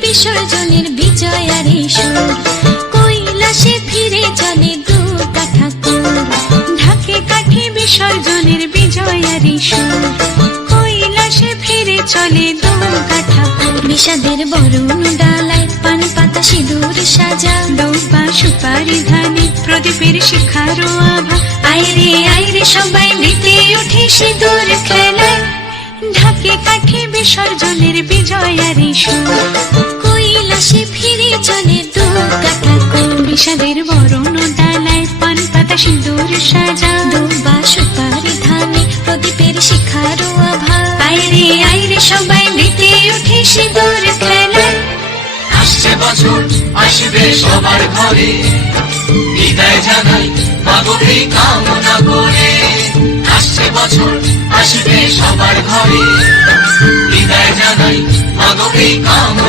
বিসর্জনের বিজয়ারি সুর, কৈলাসে ফিরে চলে দুর্গা ঠাকুর। ঢাকে কাঠে বিসর্জনের বিজয়ারি সুর, কৈলাসে ফিরে চলে দুর্গা ঠাকুর। বিষাদের বরণ ডালায় পান পাতা সিঁদুর সাজা, দৌপা সুপারি ধানে প্রদীপের শিখারো আভা। আইরে সবাই মেতে ওঠে সিঁদুর খেলায়, ঢাকে কাঠে বিসর্জনের বিজয়ারি সুর, কৈলাসে ফিরে চলে দুর্গা ঠাকুর। বিষাদের বরণ ডালায় পান পাতা সিঁদুর সাজা, দৌপা সুপারি ধানে প্রদীপের শিখারো আভা। আইরে সবাই মেতে ওঠে সিঁদুর খেলায়। আসছে বছর আসবে সবার ঘরে, বিদায় জানাই মাগোকে কামনা করে। আসছে বছর আসবে সবার ঘরে, বিদায় জানাই মাগোকে কামনা